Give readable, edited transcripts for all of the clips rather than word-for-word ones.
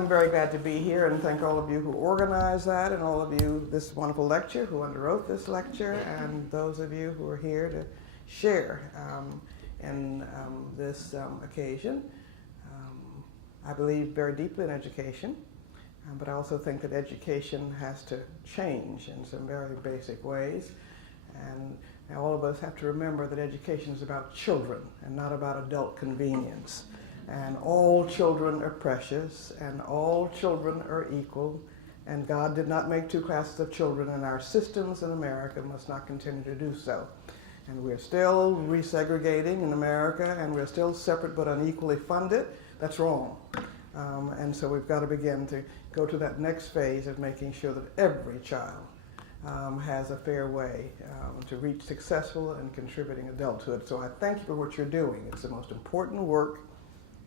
I'm very glad to be here and thank all of you who organized that and all of you this wonderful lecture, who underwrote this lecture, and those of you who are here to share in this occasion. I believe very deeply in education, but I also think that education has to change in some very basic ways. And all of us have to remember that education is about children and not about adult convenience. And all children are precious, and all children are equal, and God did not make two classes of children, and our systems in America must not continue to do so. And we're still resegregating in America, and we're still separate but unequally funded. That's wrong. And so we've got to begin to go to that next phase of making sure that every child has a fair way to reach successful and contributing adulthood. So I thank you for what you're doing. It's the most important work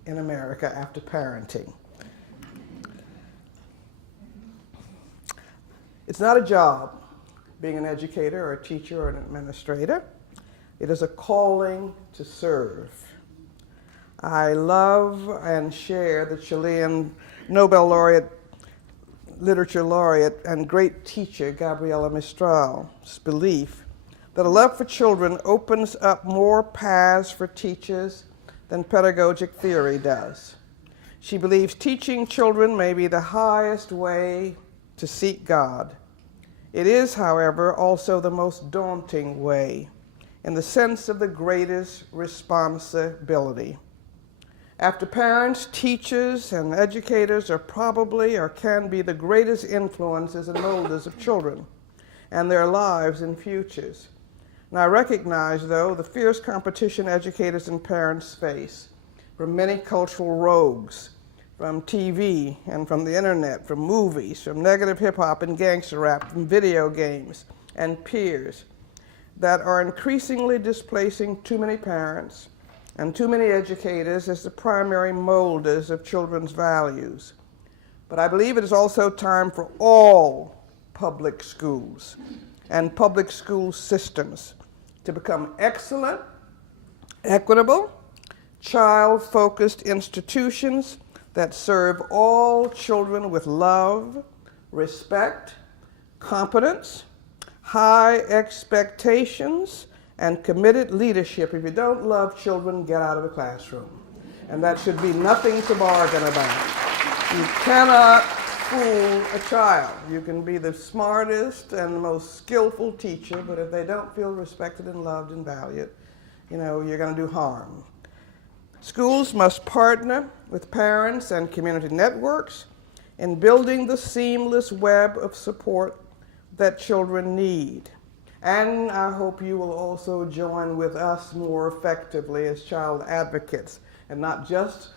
in America after parenting. It's not a job, being an educator or a teacher or an administrator. It is a calling to serve. I love and share the Chilean Nobel laureate, literature laureate, and great teacher Gabriela Mistral's belief that a love for children opens up more paths for teachers than pedagogic theory does. She believes teaching children may be the highest way to seek God. It is, however, also the most daunting way, in the sense of the greatest responsibility. After parents, teachers, and educators are probably or can be the greatest influences and molders of children and their lives and futures. And I recognize, though, the fierce competition educators and parents face from many cultural rogues, from TV and from the internet, from movies, from negative hip-hop and gangster rap, from video games and peers that are increasingly displacing too many parents and too many educators as the primary molders of children's values. But I believe it is also time for all public schools and public school systems to become excellent, equitable, child-focused institutions that serve all children with love, respect, competence, high expectations, and committed leadership. If you don't love children, get out of the classroom. And that should be nothing to bargain about. You cannot fool a child. You can be the smartest and most skillful teacher, but if they don't feel respected and loved and valued, you're going to do harm. Schools must partner with parents and community networks in building the seamless web of support that children need. And I hope you will also join with us more effectively as child advocates, and not just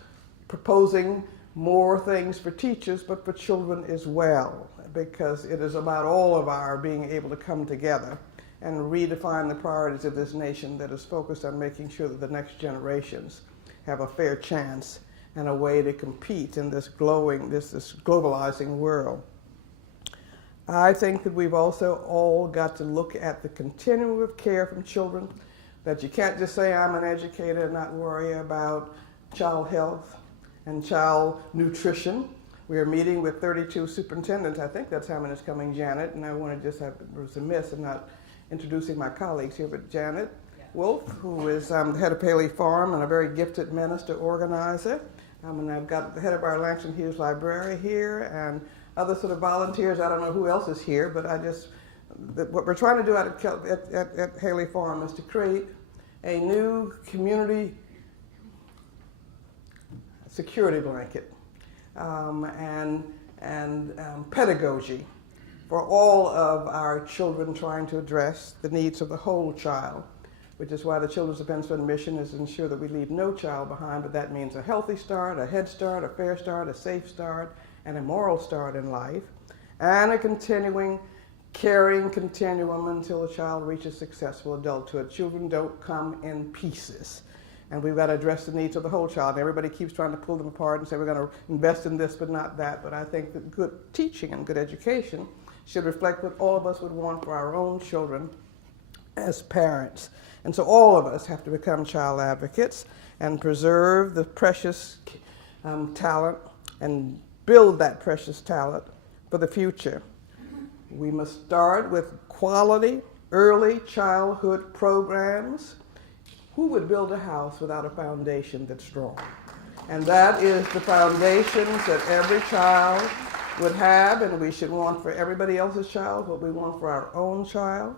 proposing more things for teachers, but for children as well, because it is about all of our being able to come together and redefine the priorities of this nation that is focused on making sure that the next generations have a fair chance and a way to compete in this globalizing world. I think that we've also all got to look at the continuum of care from children, that you can't just say I'm an educator and not worry about child health and child nutrition. We are meeting with 32 superintendents. I think that's how many is coming, Janet, and I want to just was amiss in not introducing my colleagues here, but Janet Wolf, who is the head of Paley Farm and a very gifted minister organizer. And I've got the head of our Langston Hughes Library here and other sort of volunteers. I don't know who else is here, but what we're trying to do at Haley Farm is to create a new community security blanket and pedagogy for all of our children, trying to address the needs of the whole child, which is why the Children's Defense Fund mission is to ensure that we leave no child behind, but that means a healthy start, a head start, a fair start, a safe start, and a moral start in life, and a continuing caring continuum until a child reaches successful adulthood. Children don't come in pieces. And we've got to address the needs of the whole child. And everybody keeps trying to pull them apart and say we're going to invest in this but not that. But I think that good teaching and good education should reflect what all of us would want for our own children as parents. And so all of us have to become child advocates and preserve the precious talent and build that precious talent for the future. We must start with quality early childhood programs. Who would build a house without a foundation that's strong? And that is the foundations that every child would have, and we should want for everybody else's child what we want for our own child.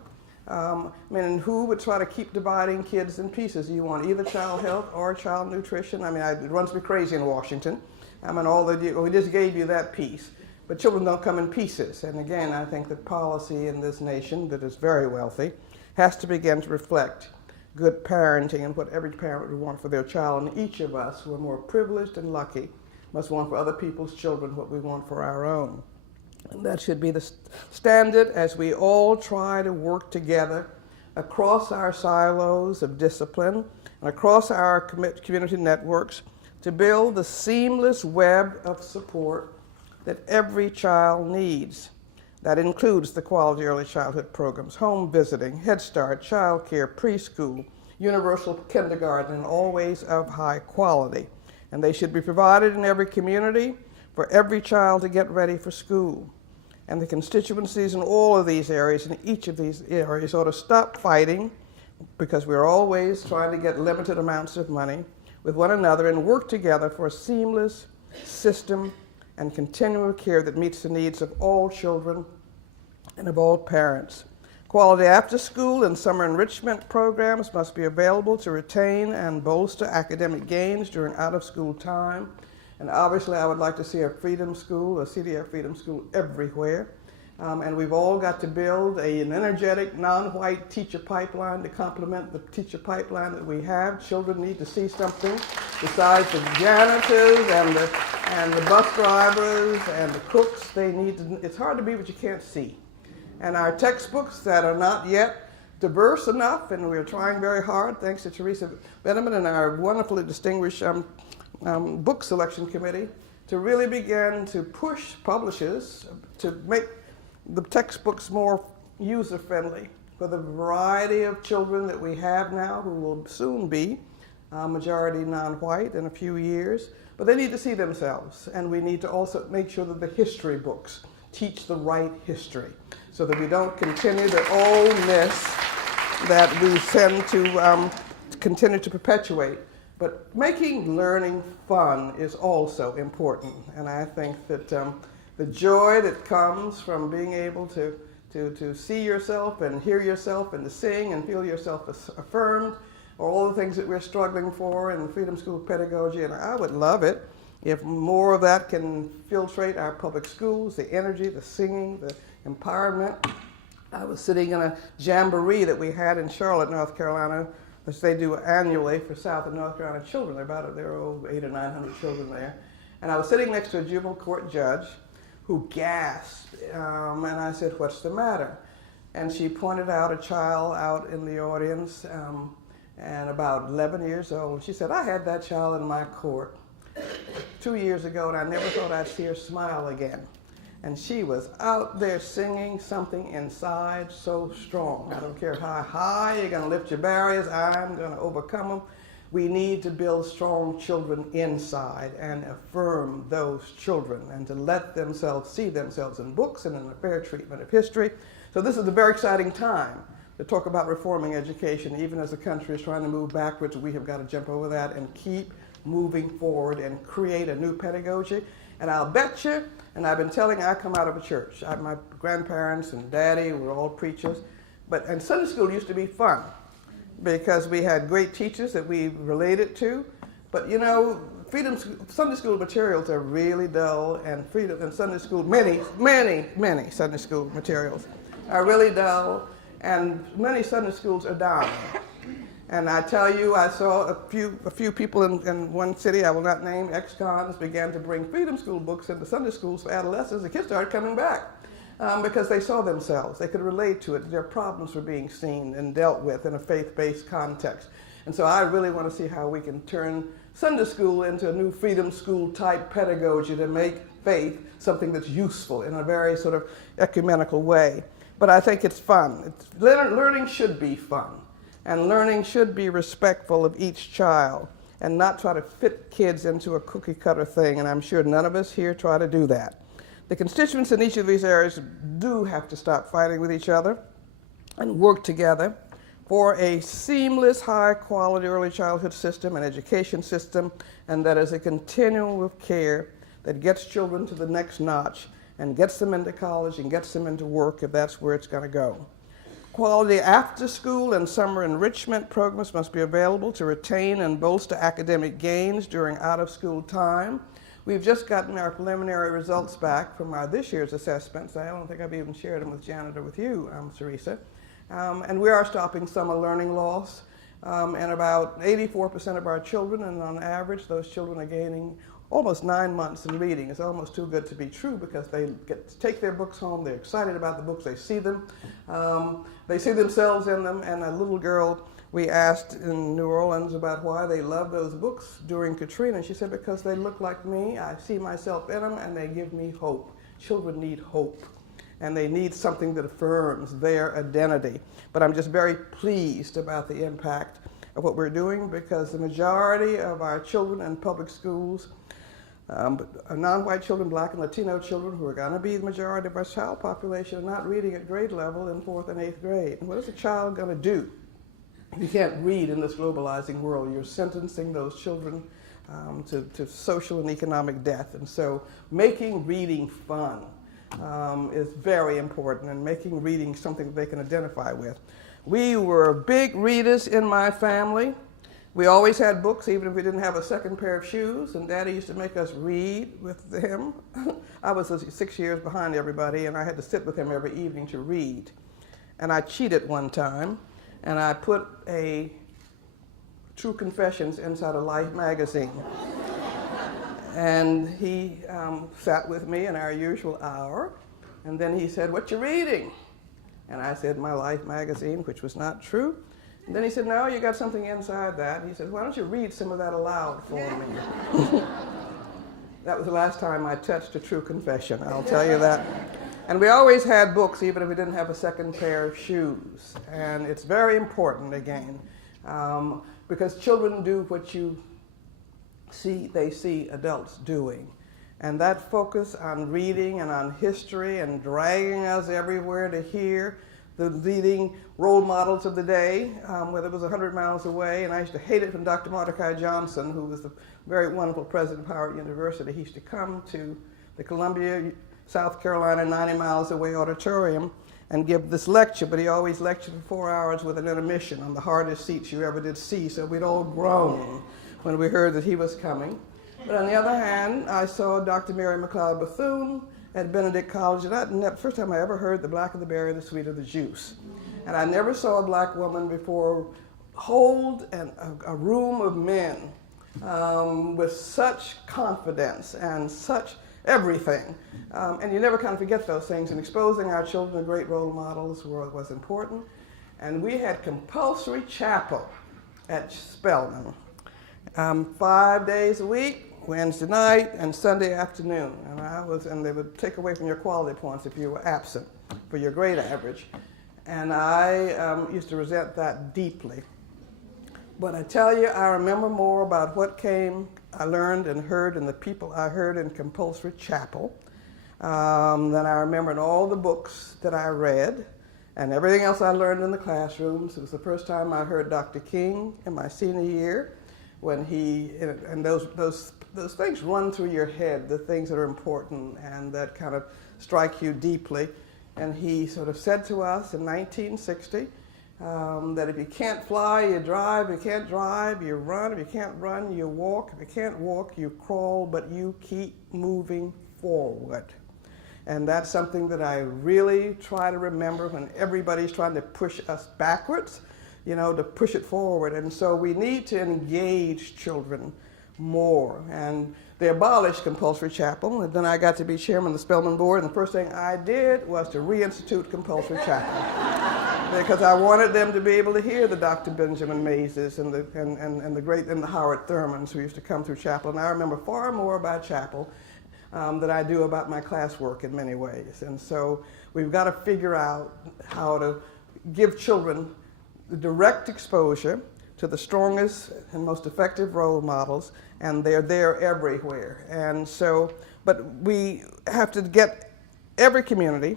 And who would try to keep dividing kids in pieces? You want either child health or child nutrition? It runs me crazy in Washington. We just gave you that piece. But children don't come in pieces. And again, I think that policy in this nation that is very wealthy has to begin to reflect good parenting and what every parent would want for their child. And each of us who are more privileged and lucky must want for other people's children what we want for our own. And that should be the standard as we all try to work together across our silos of discipline and across our community networks to build the seamless web of support that every child needs. That includes the quality early childhood programs, home visiting, Head Start, child care, preschool, universal kindergarten, and always of high quality. And they should be provided in every community for every child to get ready for school. And the constituencies in all of these areas, in each of these areas, ought to stop fighting, because we're always trying to get limited amounts of money, with one another and work together for a seamless system and continual care that meets the needs of all children and of all parents. Quality after-school and summer enrichment programs must be available to retain and bolster academic gains during out-of-school time. And obviously, I would like to see a freedom school, a CDF freedom school everywhere. And we've all got to build an energetic, non-white teacher pipeline to complement the teacher pipeline that we have. Children need to see something besides the janitors and the bus drivers and the cooks. It's hard to be what you can't see. And our textbooks that are not yet diverse enough, and we're trying very hard, thanks to Teresa Edelman and our wonderfully distinguished book selection committee, to really begin to push publishers to make the textbooks more user-friendly for the variety of children that we have now, who will soon be majority non-white in a few years. But they need to see themselves, and we need to also make sure that the history books teach the right history, so that we don't continue the oldness that we tend to continue to perpetuate. But making learning fun is also important, and I think that the joy that comes from being able to see yourself and hear yourself and to sing and feel yourself affirmed are all the things that we're struggling for in the Freedom School pedagogy, and I would love it if more of that can filtrate our public schools, the energy, the singing, the empowerment. I was sitting in a jamboree that we had in Charlotte, North Carolina, which they do annually for South and North Carolina children. There are over 800 or 900 children there. And I was sitting next to a juvenile court judge who gasped, and I said, "What's the matter?" And she pointed out a child out in the audience, and about 11 years old. She said, "I had that child in my court 2 years ago, and I never thought I'd see her smile again." And she was out there singing something inside so strong. I don't care how high you're going to lift your barriers, I'm going to overcome them. We need to build strong children inside and affirm those children and to let themselves see themselves in books and in a fair treatment of history. So this is a very exciting time to talk about reforming education. Even as the country is trying to move backwards, we have got to jump over that and keep moving forward and create a new pedagogy. And I'll bet you, and I've been telling, I come out of a church. My grandparents and daddy were all preachers. And Sunday school used to be fun because we had great teachers that we related to. But you know, Sunday school materials are really dull, and Sunday school, many Sunday school materials are really dull, and many Sunday schools are dying. And I tell you, I saw a few people in one city, I will not name, ex-cons, began to bring freedom school books into Sunday schools for adolescents. The kids started coming back because they saw themselves. They could relate to it. Their problems were being seen and dealt with in a faith-based context. And so I really want to see how we can turn Sunday school into a new freedom school type pedagogy to make faith something that's useful in a very sort of ecumenical way. But I think it's fun. Learning should be fun. And learning should be respectful of each child. and not try to fit kids into a cookie cutter thing, and I'm sure none of us here try to do that. The constituents in each of these areas do have to stop fighting with each other and work together for a seamless, high-quality early childhood system and education system, and that is a continuum of care that gets children to the next notch and gets them into college and gets them into work if that's where it's going to go. Quality after-school and summer enrichment programs must be available to retain and bolster academic gains during out-of-school time. We've just gotten our preliminary results back from our this year's assessments. I don't think I've even shared them with Janet or with you, Teresa. And we are stopping summer learning loss. And about 84% of our children, and on average, those children are gaining almost 9 months in reading. It's almost too good to be true because they get to take their books home, they're excited about the books, they see them, they see themselves in them. And a little girl we asked in New Orleans about why they love those books during Katrina, and she said, because they look like me, I see myself in them, and they give me hope. Children need hope, and they need something that affirms their identity. But I'm just very pleased about the impact of what we're doing, because the majority of our children in public schools, non-white children, Black and Latino children, who are going to be the majority of our child population, are not reading at grade level in 4th and 8th grade. And what is a child going to do if you can't read in this globalizing world? You're sentencing those children to social and economic death. And so making reading fun is very important, and making reading something that they can identify with. We were big readers in my family. We always had books, even if we didn't have a second pair of shoes, and Daddy used to make us read with him. I was 6 years behind everybody, and I had to sit with him every evening to read. And I cheated one time, and I put a True Confessions inside a Life magazine. And he sat with me in our usual hour, and then he said, "What you reading?" And I said, "My Life magazine," which was not true. And then he said, "No, you got something inside that." He said, "Why don't you read some of that aloud for me?" That was the last time I touched a True Confession, I'll tell you that. And we always had books, even if we didn't have a second pair of shoes. And it's very important, again, because children do what they see adults doing. And that focus on reading and on history and dragging us everywhere to hear the leading role models of the day, whether it was 100 miles away. And I used to hate it from Dr. Mordecai Johnson, who was the very wonderful president of Howard University. He used to come to the Columbia, South Carolina, 90 miles away auditorium and give this lecture, but he always lectured for 4 hours with an intermission on the hardest seats you ever did see, so we'd all groan when we heard that he was coming. But on the other hand, I saw Dr. Mary McLeod Bethune at Benedict College, and that first time I ever heard the black of the berry, the sweet of the juice. And I never saw a black woman before hold a room of men with such confidence and such everything. And you never kind of forget those things. And exposing our children to great role models was important. And we had compulsory chapel at Spelman, 5 days a week, Wednesday night and Sunday afternoon. And they would take away from your quality points if you were absent for your grade average. And I used to resent that deeply. But I tell you, I remember more about what I learned and heard, and the people I heard in compulsory chapel than I remember in all the books that I read and everything else I learned in the classrooms. It was the first time I heard Dr. King in my senior year, when and those things run through your head, the things that are important and that kind of strike you deeply. And he sort of said to us in 1960 that if you can't fly, you drive. If you can't drive, you run. If you can't run, you walk. If you can't walk, you crawl, but you keep moving forward. And that's something that I really try to remember when everybody's trying to push us backwards, to push it forward. And so we need to engage children more. And they abolished compulsory chapel, and then I got to be chairman of the Spelman board, and the first thing I did was to reinstitute compulsory chapel. Because I wanted them to be able to hear the Dr. Benjamin Mazes and the Howard Thurmans who used to come through chapel. And I remember far more about chapel than I do about my classwork in many ways. And so we've got to figure out how to give children the direct exposure to the strongest and most effective role models, and they're there everywhere. And so, but we have to get every community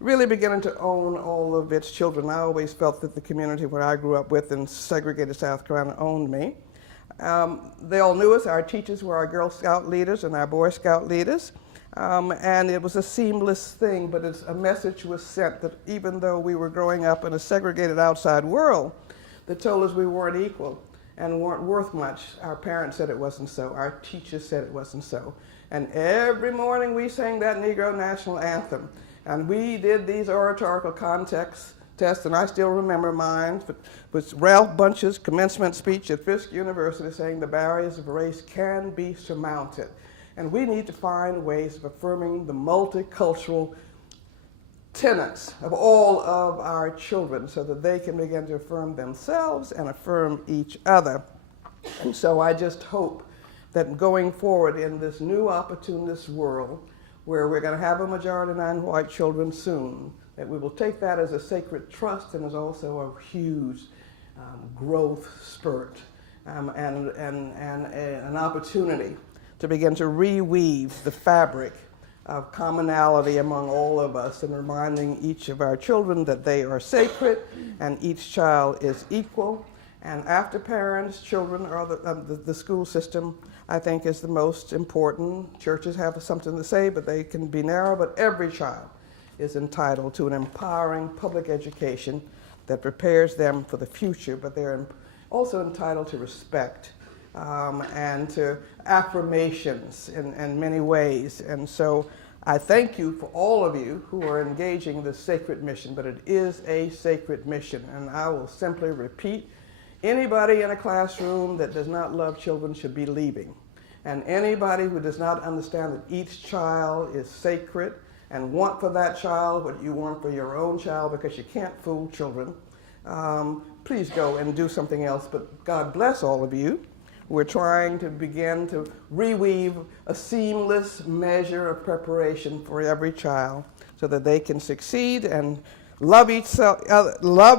really beginning to own all of its children. I always felt that the community where I grew up with in segregated South Carolina owned me. They all knew us. Our teachers were our Girl Scout leaders and our Boy Scout leaders. And it was a seamless thing, but a message was sent that even though we were growing up in a segregated outside world that told us we weren't equal and weren't worth much, our parents said it wasn't so, our teachers said it wasn't so. And every morning we sang that Negro National Anthem. And we did these oratorical context tests, and I still remember mine, was Ralph Bunche's commencement speech at Fisk University saying the barriers of race can be surmounted. And we need to find ways of affirming the multicultural tenets of all of our children so that they can begin to affirm themselves and affirm each other. And so I just hope that going forward in this new opportunist world, where we're going to have a majority non-white children soon, that we will take that as a sacred trust and as also a huge growth spurt and an opportunity to begin to reweave the fabric of commonality among all of us and reminding each of our children that they are sacred and each child is equal. And after parents, children are the school system, I think, is the most important. Churches have something to say, but they can be narrow, but every child is entitled to an empowering public education that prepares them for the future, but they're also entitled to respect and to affirmations in many ways. And so I thank you for all of you who are engaging this sacred mission, but it is a sacred mission. And I will simply repeat, anybody in a classroom that does not love children should be leaving. And anybody who does not understand that each child is sacred and want for that child what you want for your own child, because you can't fool children, please go and do something else. But God bless all of you. We're trying to begin to reweave a seamless measure of preparation for every child so that they can succeed and love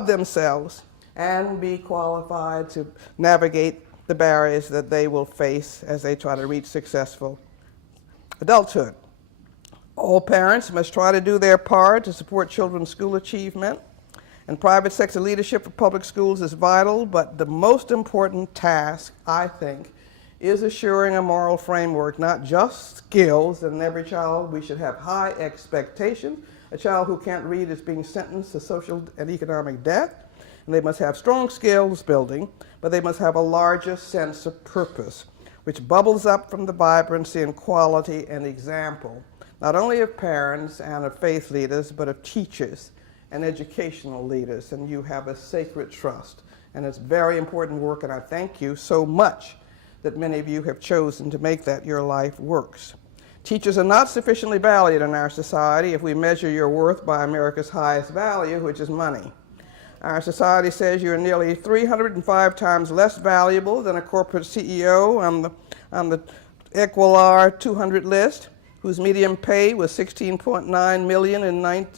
themselves and be qualified to navigate the barriers that they will face as they try to reach successful adulthood. All parents must try to do their part to support children's school achievement, and private sector leadership for public schools is vital, but the most important task, I think, is assuring a moral framework, not just skills. In every child, we should have high expectations. A child who can't read is being sentenced to social and economic death. And they must have strong skills building, but they must have a larger sense of purpose, which bubbles up from the vibrancy and quality and example, not only of parents and of faith leaders, but of teachers and educational leaders. And you have a sacred trust. And it's very important work, and I thank you so much that many of you have chosen to make that your life works. Teachers are not sufficiently valued in our society if we measure your worth by America's highest value, which is money. Our society says you're nearly 305 times less valuable than a corporate CEO on the Equilar 200 list, whose median pay was $16.9 million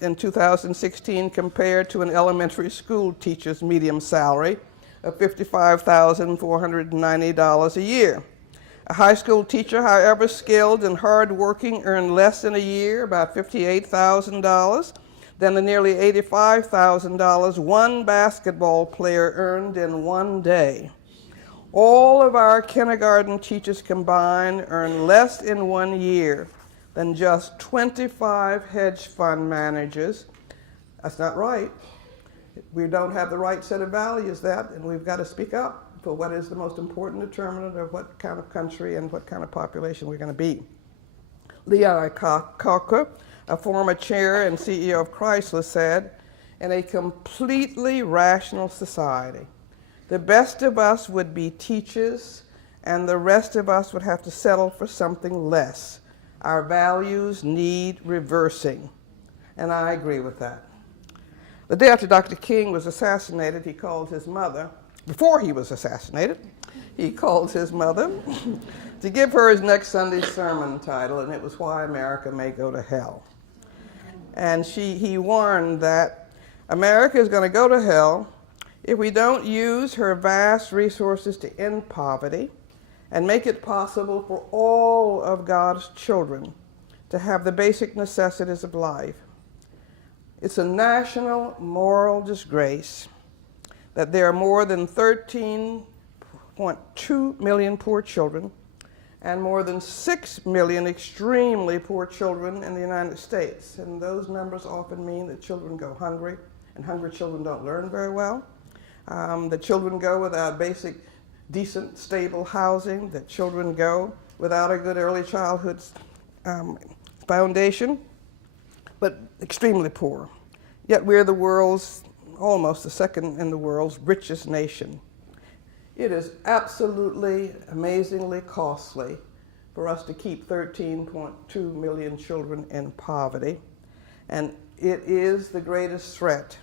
in 2016 compared to an elementary school teacher's median salary of $55,490 a year. A high school teacher, however skilled and hardworking, earned less in a year, about $58,000, than the nearly $85,000 one basketball player earned in one day. All of our kindergarten teachers combined earn less in 1 year than just 25 hedge fund managers. That's not right. We don't have the right set of values and we've got to speak up for what is the most important determinant of what kind of country and what kind of population we're going to be. Leon Cocker, a former chair and CEO of Chrysler, said, "In a completely rational society, the best of us would be teachers and the rest of us would have to settle for something less. Our values need reversing." And I agree with that. The day after Dr. King was assassinated, he called his mother, before he was assassinated, he called his mother to give her his next Sunday's sermon title, and it was "Why America May Go to Hell." And he warned that America is going to go to hell If we don't use her vast resources to end poverty and make it possible for all of God's children to have the basic necessities of life, it's a national moral disgrace that there are more than 13.2 million poor children and more than 6 million extremely poor children in the United States. And those numbers often mean that children go hungry, and hungry children don't learn very well. That children go without basic, decent, stable housing, that children go without a good early childhood foundation, but extremely poor. Yet we're the world's, almost the second in the world's richest nation. It is absolutely, amazingly costly for us to keep 13.2 million children in poverty, and it is the greatest threat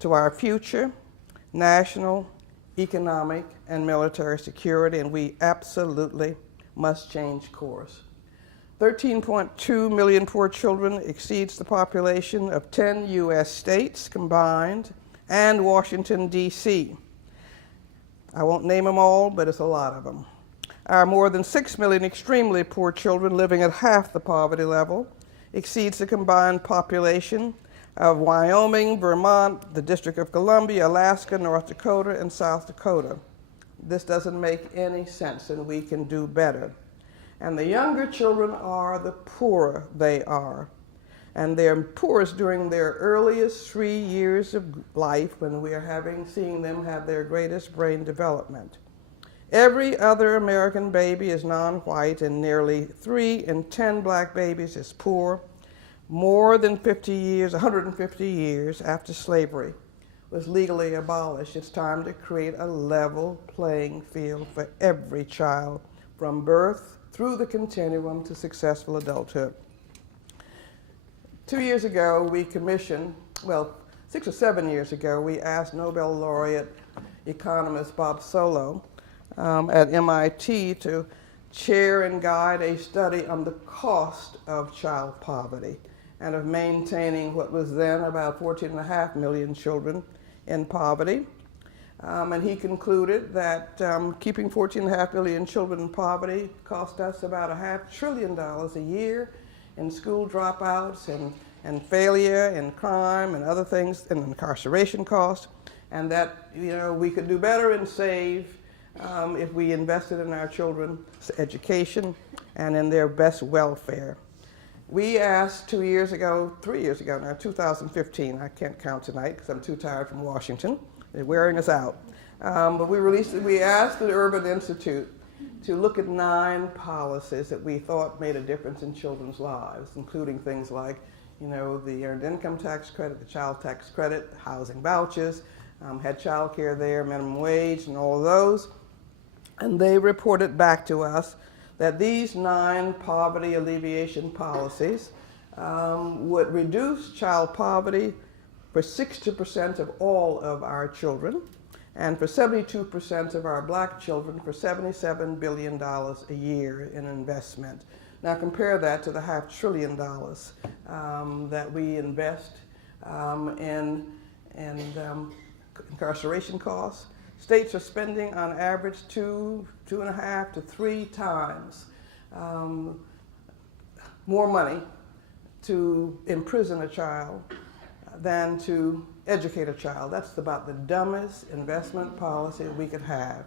to our future, national, economic, and military security, and we absolutely must change course. 13.2 million poor children exceeds the population of 10 U.S. states combined and Washington, D.C. I won't name them all, but it's a lot of them. Our more than 6 million extremely poor children living at half the poverty level exceeds the combined population of Wyoming, Vermont, the District of Columbia, Alaska, North Dakota, and South Dakota. This doesn't make any sense, and we can do better. And the younger children are, the poorer they are. And they're poorest during their earliest 3 years of life, when we are seeing them have their greatest brain development. Every other American baby is non-white, and nearly 3 in 10 black babies is poor. More than 150 years after slavery was legally abolished, it's time to create a level playing field for every child, from birth through the continuum to successful adulthood. 2 years ago, we commissioned, 6 or 7 years ago, we asked Nobel laureate economist Bob Solow at MIT to chair and guide a study on the cost of child poverty and of maintaining what was then about 14.5 million children in poverty. And he concluded that keeping 14.5 million children in poverty cost us about $500 billion a year in school dropouts and failure and crime and other things, and incarceration costs, and that we could do better and save if we invested in our children's education and in their best welfare. We asked 3 years ago now, 2015, I can't count tonight because I'm too tired from Washington. They're wearing us out. But we asked the Urban Institute to look at 9 policies that we thought made a difference in children's lives, including things like, the Earned Income Tax Credit, the Child Tax Credit, housing vouchers, had child care there, minimum wage, and all of those. And they reported back to us that these 9 poverty alleviation policies would reduce child poverty for 60% of all of our children, and for 72% of our black children for $77 billion a year in investment. Now compare that to the $500 billion that we invest in incarceration costs. States are spending on average 2.5 to 3 times more money to imprison a child than to educate a child. That's about the dumbest investment policy we could have.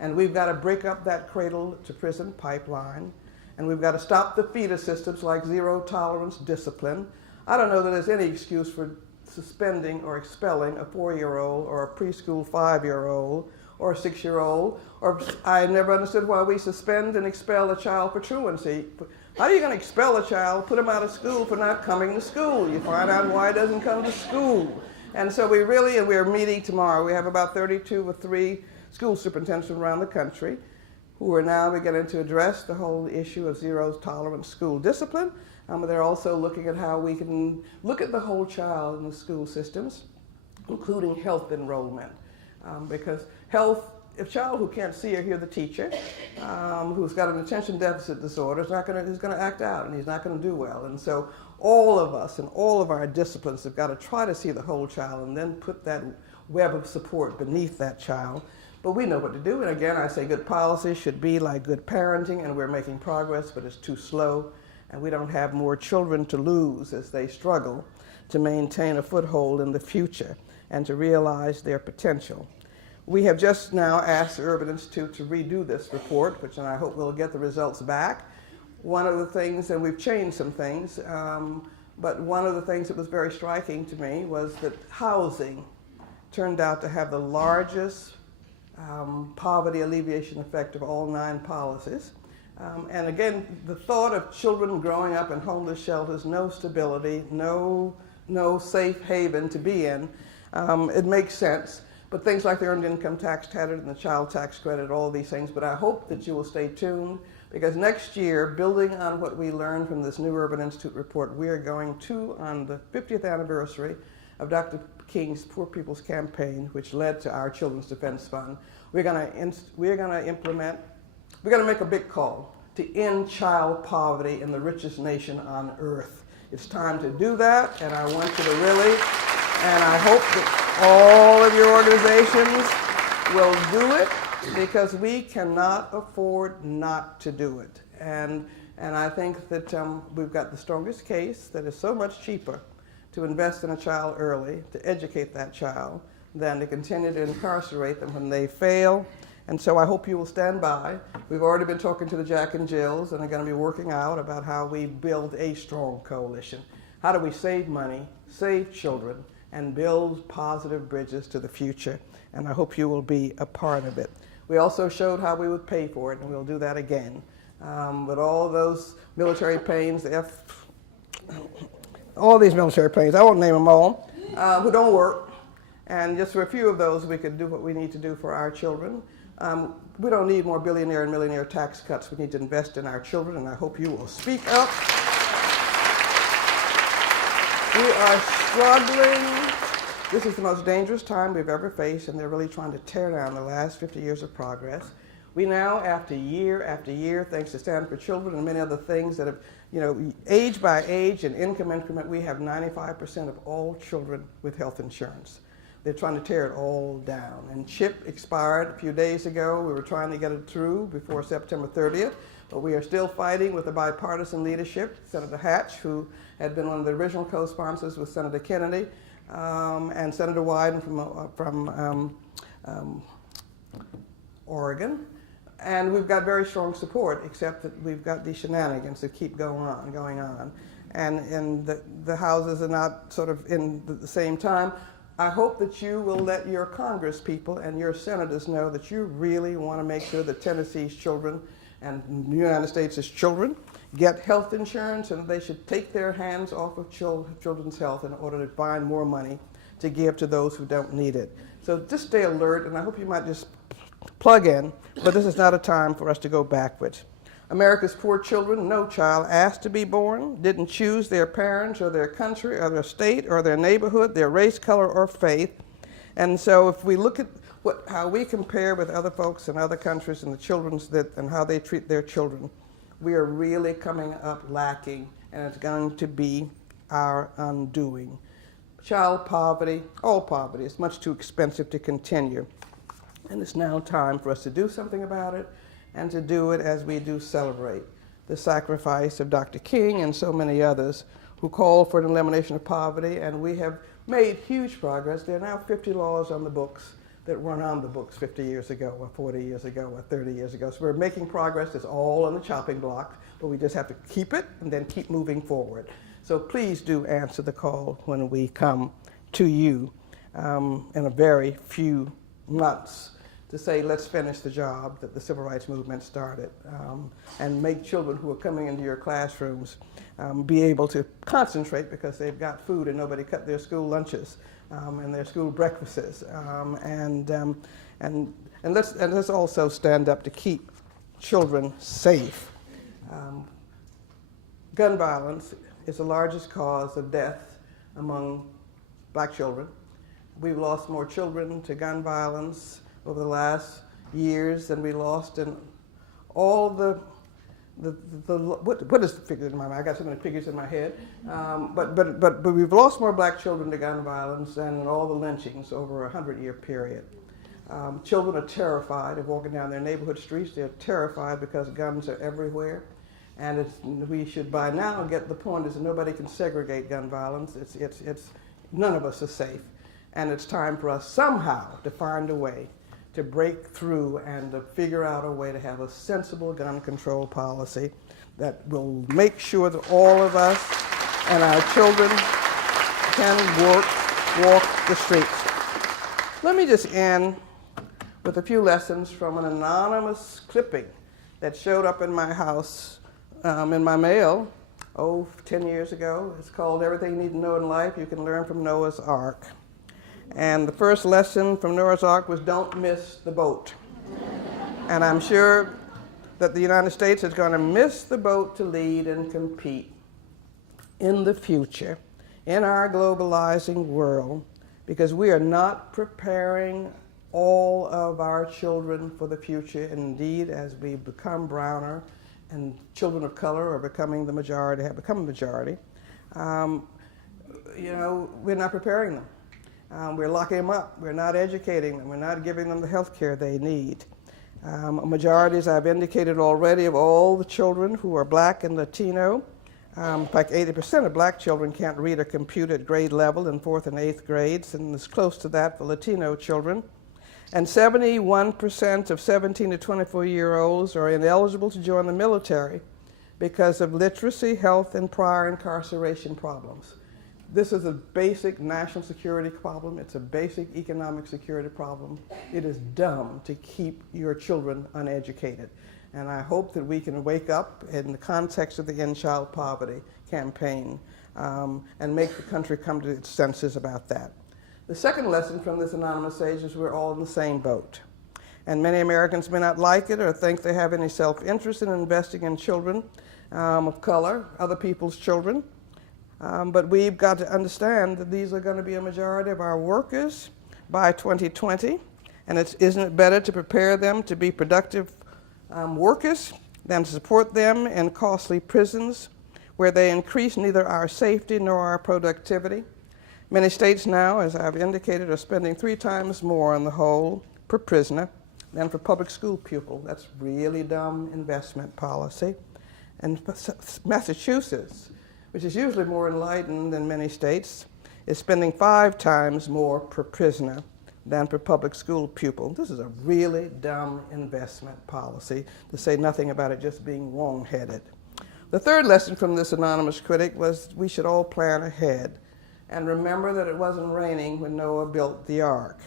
And we've got to break up that cradle to prison pipeline, and we've got to stop the feeder systems like zero tolerance discipline. I don't know that there's any excuse for suspending or expelling a 4-year-old or a preschool 5-year-old or a 6-year-old, or I never understood why we suspend and expel a child for truancy. How are you going to expel a child, put him out of school for not coming to school? You find out why he doesn't come to school. And so we're meeting tomorrow. We have about 32 or 3 school superintendents around the country who are now beginning to address the whole issue of zero tolerance school discipline. They're also looking at how we can look at the whole child in the school systems, including health enrollment, because health a child who can't see or hear the teacher, who's got an attention deficit disorder, is going to act out, and he's not going to do well. And so all of us and all of our disciplines have got to try to see the whole child and then put that web of support beneath that child. But we know what to do. And again, I say good policy should be like good parenting, and we're making progress, but it's too slow. And we don't have more children to lose as they struggle to maintain a foothold in the future and to realize their potential. We have just now asked the Urban Institute to redo this report, which, and I hope we'll get the results back. One of the things, and we've changed some things, but one of the things that was very striking to me was that housing turned out to have the largest poverty alleviation effect of all 9 policies. And again, the thought of children growing up in homeless shelters, no stability, no safe haven to be in, it makes sense. But things like the earned income tax credit and the child tax credit, all these things. But I hope that you will stay tuned, because next year, building on what we learned from this new Urban Institute report, we are going to, on the 50th anniversary of Dr. King's Poor People's Campaign, which led to our Children's Defense Fund, we're going to make a big call to end child poverty in the richest nation on earth. It's time to do that, and I want you to really, and I hope that all of your organizations will do it, because we cannot afford not to do it. And I think that we've got the strongest case that is so much cheaper to invest in a child early, to educate that child, than to continue to incarcerate them when they fail. And so I hope you will stand by. We've already been talking to the Jack and Jills, and are going to be working out about how we build a strong coalition. How do we save money, save children, and build positive bridges to the future? And I hope you will be a part of it. We also showed how we would pay for it, and we'll do that again. With all those military planes, all these military planes, I won't name them all, who don't work. And just for a few of those, we could do what we need to do for our children. We don't need more billionaire and millionaire tax cuts. We need to invest in our children, and I hope you will speak up. We are struggling. This is the most dangerous time we've ever faced, and they're really trying to tear down the last 50 years of progress. We now, after year, thanks to Stand for Children and many other things that have, age by age and income increment, we have 95% of all children with health insurance. They're trying to tear it all down. And CHIP expired a few days ago. We were trying to get it through before September 30th, but we are still fighting with the bipartisan leadership, Senator Hatch, who had been one of the original co-sponsors with Senator Kennedy, and Senator Wyden from Oregon. And we've got very strong support, except that we've got these shenanigans that keep going on. And the houses are not sort of in the same time. I hope that you will let your Congress people and your senators know that you really want to make sure that Tennessee's children and the United States' children get health insurance, and they should take their hands off of children's health in order to find more money to give to those who don't need it. So just stay alert, and I hope you might just plug in, but this is not a time for us to go backwards. America's poor children, no child asked to be born, didn't choose their parents or their country or their state or their neighborhood, their race, color, or faith. And so if we look at how we compare with other folks in other countries and the children's and how they treat their children, we are really coming up lacking, and it's going to be our undoing. Child poverty, all poverty, is much too expensive to continue. And it's now time for us to do something about it, and to do it as we do celebrate the sacrifice of Dr. King and so many others who called for an elimination of poverty, and we have made huge progress. There are now 50 laws on the books that weren't on the books 50 years ago, or 40 years ago, or 30 years ago. So we're making progress. It's all on the chopping block, but we just have to keep it and then keep moving forward. So please do answer the call when we come to you in a very few months to say, let's finish the job that the civil rights movement started, and make children who are coming into your classrooms be able to concentrate because they've got food and nobody cut their school lunches and their school breakfasts. And let's also stand up to keep children safe. Gun violence is the largest cause of death among black children. We've lost more children to gun violence over the last years than we lost in all what is the figure in my mind? I got so many figures in my head. But we've lost more black children to gun violence than in all the lynchings over a 100-year period. Children are terrified of walking down their neighborhood streets. They're terrified because guns are everywhere. And we should by now get the point is that nobody can segregate gun violence. None of us are safe. And it's time for us somehow to find a way to break through and to figure out a way to have a sensible gun control policy that will make sure that all of us and our children can walk the streets. Let me just end with a few lessons from an anonymous clipping that showed up in my house, in my mail, 10 years ago. It's called Everything You Need to Know in Life You Can Learn from Noah's Ark. And the first lesson from Noah's Ark was don't miss the boat. And I'm sure that the United States is going to miss the boat to lead and compete in the future in our globalizing world because we are not preparing all of our children for the future. Indeed, as we become browner and children of color are becoming the majority, have become the majority, we're not preparing them. We're locking them up. We're not educating them. We're not giving them the health care they need. Majorities, I've indicated already, of all the children who are black and Latino. In fact, 80% of black children can't read or compute at grade level in 4th and 8th grades, and it's close to that for Latino children. And 71% of 17 to 24-year-olds are ineligible to join the military because of literacy, health, and prior incarceration problems. This is a basic national security problem. It's a basic economic security problem. It is dumb to keep your children uneducated. And I hope that we can wake up in the context of the End Child Poverty campaign and make the country come to its senses about that. The second lesson from this anonymous sage is we're all in the same boat. And many Americans may not like it or think they have any self-interest in investing in children of color, other people's children. But we've got to understand that these are going to be a majority of our workers by 2020. And isn't it better to prepare them to be productive workers than to support them in costly prisons where they increase neither our safety nor our productivity? Many states now, as I've indicated, are spending 3 times more on the whole per prisoner than for public school pupil. That's really dumb investment policy. And Massachusetts, which is usually more enlightened than many states, is spending 5 times more per prisoner than per public school pupil. This is a really dumb investment policy, to say nothing about it just being wrong-headed. The third lesson from this anonymous critic was we should all plan ahead and remember that it wasn't raining when Noah built the ark.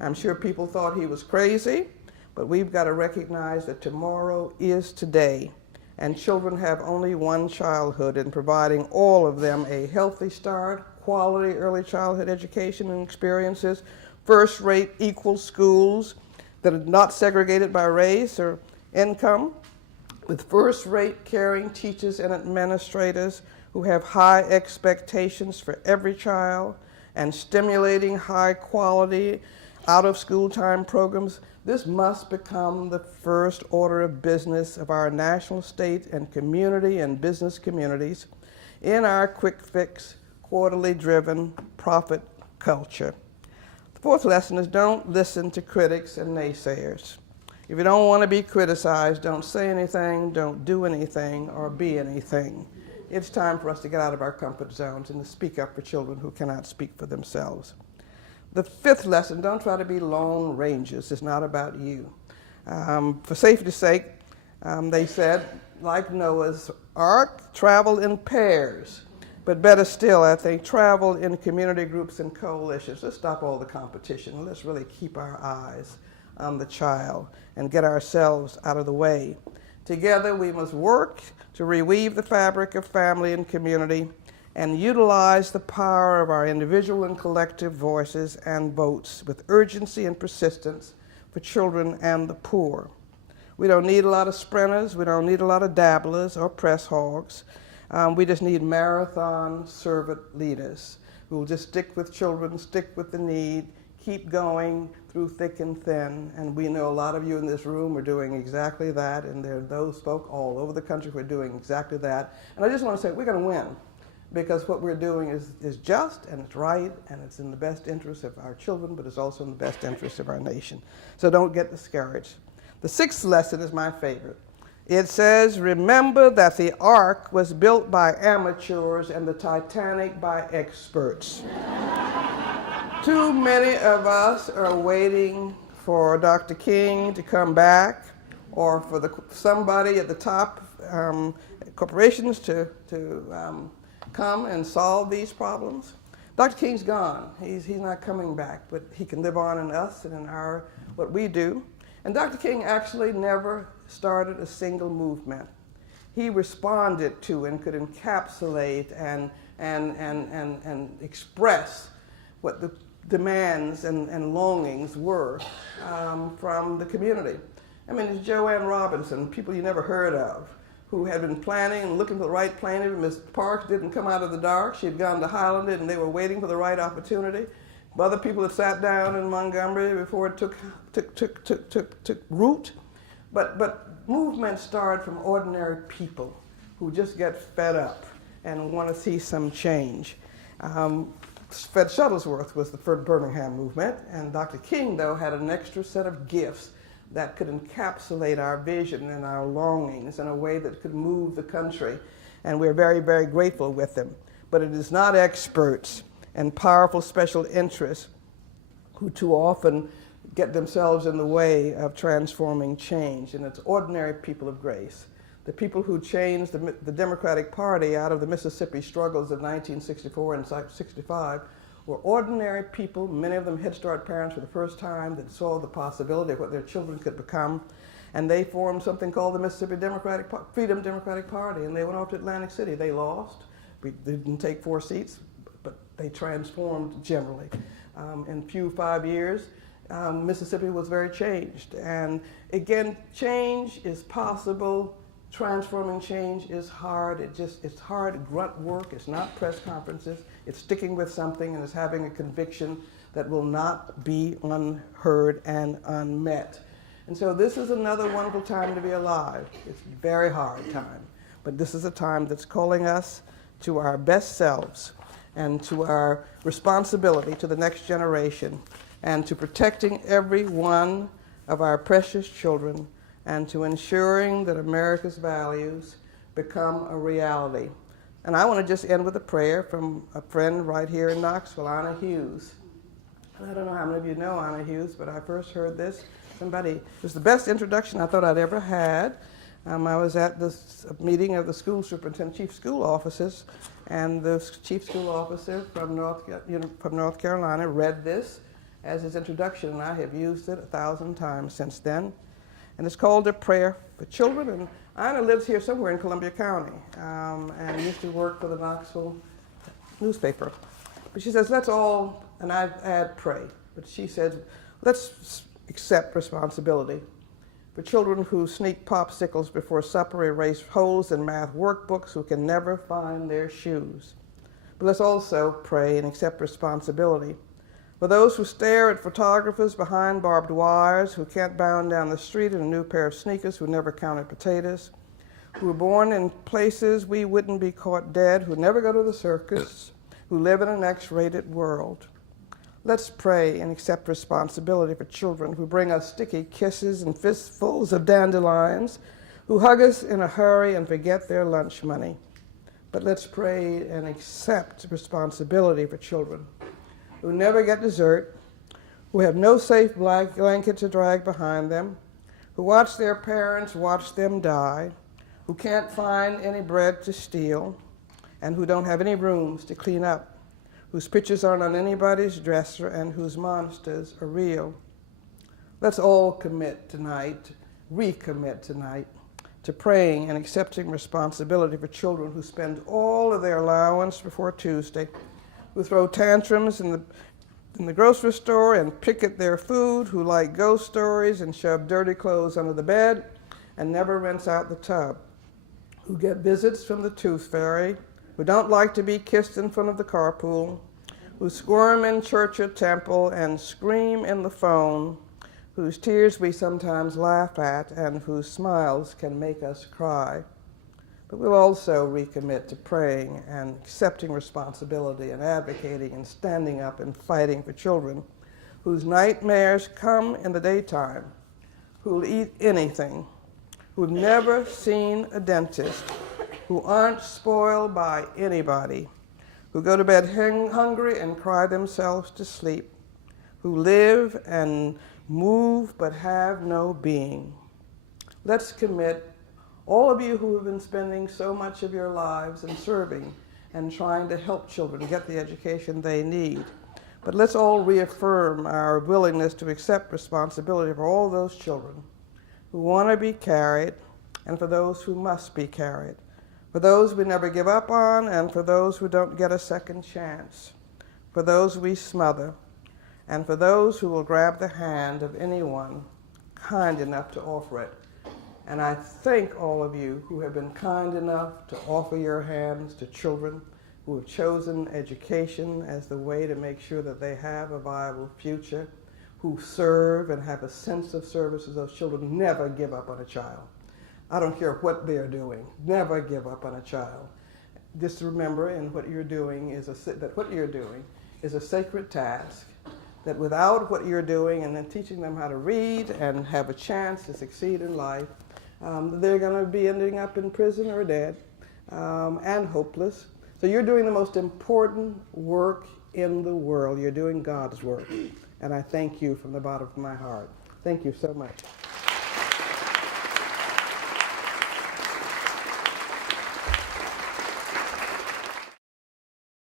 I'm sure people thought he was crazy, but we've got to recognize that tomorrow is today. And children have only one childhood, and providing all of them a healthy start, quality early childhood education and experiences, first-rate equal schools that are not segregated by race or income, with first-rate caring teachers and administrators who have high expectations for every child, and stimulating high-quality out-of-school time programs. This must become the first order of business of our national, state, and community and business communities in our quick-fix, quarterly-driven profit culture. The fourth lesson is don't listen to critics and naysayers. If you don't want to be criticized, don't say anything, don't do anything, or be anything. It's time for us to get out of our comfort zones and to speak up for children who cannot speak for themselves. The fifth lesson, don't try to be lone rangers. It's not about you. For safety's sake, they said, like Noah's Ark, travel in pairs. But better still, I think, travel in community groups and coalitions. Let's stop all the competition. Let's really keep our eyes on the child and get ourselves out of the way. Together, we must work to reweave the fabric of family and community and utilize the power of our individual and collective voices and votes with urgency and persistence for children and the poor. We don't need a lot of sprinters. We don't need a lot of dabblers or press hogs. We just need marathon servant leaders who will just stick with children, stick with the need, keep going through thick and thin. And we know a lot of you in this room are doing exactly that, and there are those folk all over the country who are doing exactly that. And I just want to say, we're going to win, because what we're doing is just, and it's right, and it's in the best interest of our children, but it's also in the best interest of our nation. So don't get discouraged. The sixth lesson is my favorite. It says, remember that the ark was built by amateurs and the Titanic by experts. Too many of us are waiting for Dr. King to come back, or for somebody at the top corporations to come and solve these problems. Dr. King's gone. He's not coming back, but he can live on in us and in what we do. And Dr. King actually never started a single movement. He responded to and could encapsulate and express what the demands and longings were from the community. I mean, it's Joanne Robinson, people you never heard of, who had been planning and looking for the right plaintiff. Miss Parks didn't come out of the dark. She had gone to Highland, and they were waiting for the right opportunity. Other people had sat down in Montgomery before it took root. But movements start from ordinary people who just get fed up and want to see some change. Fred Shuttlesworth was the first Birmingham movement, and Dr. King, though, had an extra set of gifts that could encapsulate our vision and our longings in a way that could move the country. And we're very, very grateful with them. But it is not experts and powerful special interests who too often get themselves in the way of transforming change. And it's ordinary people of grace. The people who changed the Democratic Party out of the Mississippi struggles of 1964 and 65 were ordinary people, many of them Head Start parents for the first time, that saw the possibility of what their children could become. And they formed something called the Mississippi Freedom Democratic Party, and they went off to Atlantic City. They lost. They didn't take 4 seats, but they transformed generally. In few 5 years, Mississippi was very changed. And again, change is possible. Transforming change is hard. It's hard grunt work. It's not press conferences. It's sticking with something, and it's having a conviction that will not be unheard and unmet. And so this is another wonderful time to be alive. It's a very hard time, but this is a time that's calling us to our best selves and to our responsibility to the next generation and to protecting every one of our precious children and to ensuring that America's values become a reality. And I want to just end with a prayer from a friend right here in Knoxville, Anna Hughes. And I don't know how many of you know Anna Hughes, but I first heard this. It was the best introduction I thought I'd ever had. I was at this meeting of the school superintendent, chief school officers, and the chief school officer from North Carolina read this as his introduction, and I have used it 1,000 times since then. And it's called A Prayer for Children. And Anna lives here somewhere in Columbia County and used to work for the Knoxville newspaper. But she says, let's all, and I add pray, but she says, let's accept responsibility for children who sneak popsicles before supper, erase holes in math workbooks, who can never find their shoes. But let's also pray and accept responsibility for those who stare at photographers behind barbed wires, who can't bound down the street in a new pair of sneakers, who never counted potatoes, who were born in places we wouldn't be caught dead, who never go to the circus, who live in an X-rated world. Let's pray and accept responsibility for children who bring us sticky kisses and fistfuls of dandelions, who hug us in a hurry and forget their lunch money. But let's pray and accept responsibility for children who never get dessert, who have no safe blanket to drag behind them, who watch their parents watch them die, who can't find any bread to steal, and who don't have any rooms to clean up, whose pictures aren't on anybody's dresser, and whose monsters are real. Let's all commit tonight, recommit tonight, to praying and accepting responsibility for children who spend all of their allowance before Tuesday, who throw tantrums in the grocery store and pick at their food, who like ghost stories and shove dirty clothes under the bed and never rinse out the tub, who get visits from the tooth fairy, who don't like to be kissed in front of the carpool, who squirm in church or temple and scream in the phone, whose tears we sometimes laugh at and whose smiles can make us cry. But we'll also recommit to praying and accepting responsibility and advocating and standing up and fighting for children whose nightmares come in the daytime, who'll eat anything, who've never seen a dentist, who aren't spoiled by anybody, who go to bed hungry and cry themselves to sleep, who live and move but have no being. Let's commit, all of you who have been spending so much of your lives in serving and trying to help children get the education they need. But let's all reaffirm our willingness to accept responsibility for all those children who want to be carried and for those who must be carried, for those we never give up on and for those who don't get a second chance, for those we smother, and for those who will grab the hand of anyone kind enough to offer it. And I thank all of you who have been kind enough to offer your hands to children who have chosen education as the way to make sure that they have a viable future, who serve and have a sense of service to those children. Never give up on a child. I don't care what they're doing. Never give up on a child. Just remember, and what you're doing is a sacred task. That without what you're doing and then teaching them how to read and have a chance to succeed in life, they're going to be ending up in prison or dead and hopeless. So you're doing the most important work in the world. You're doing God's work. And I thank you from the bottom of my heart. Thank you so much.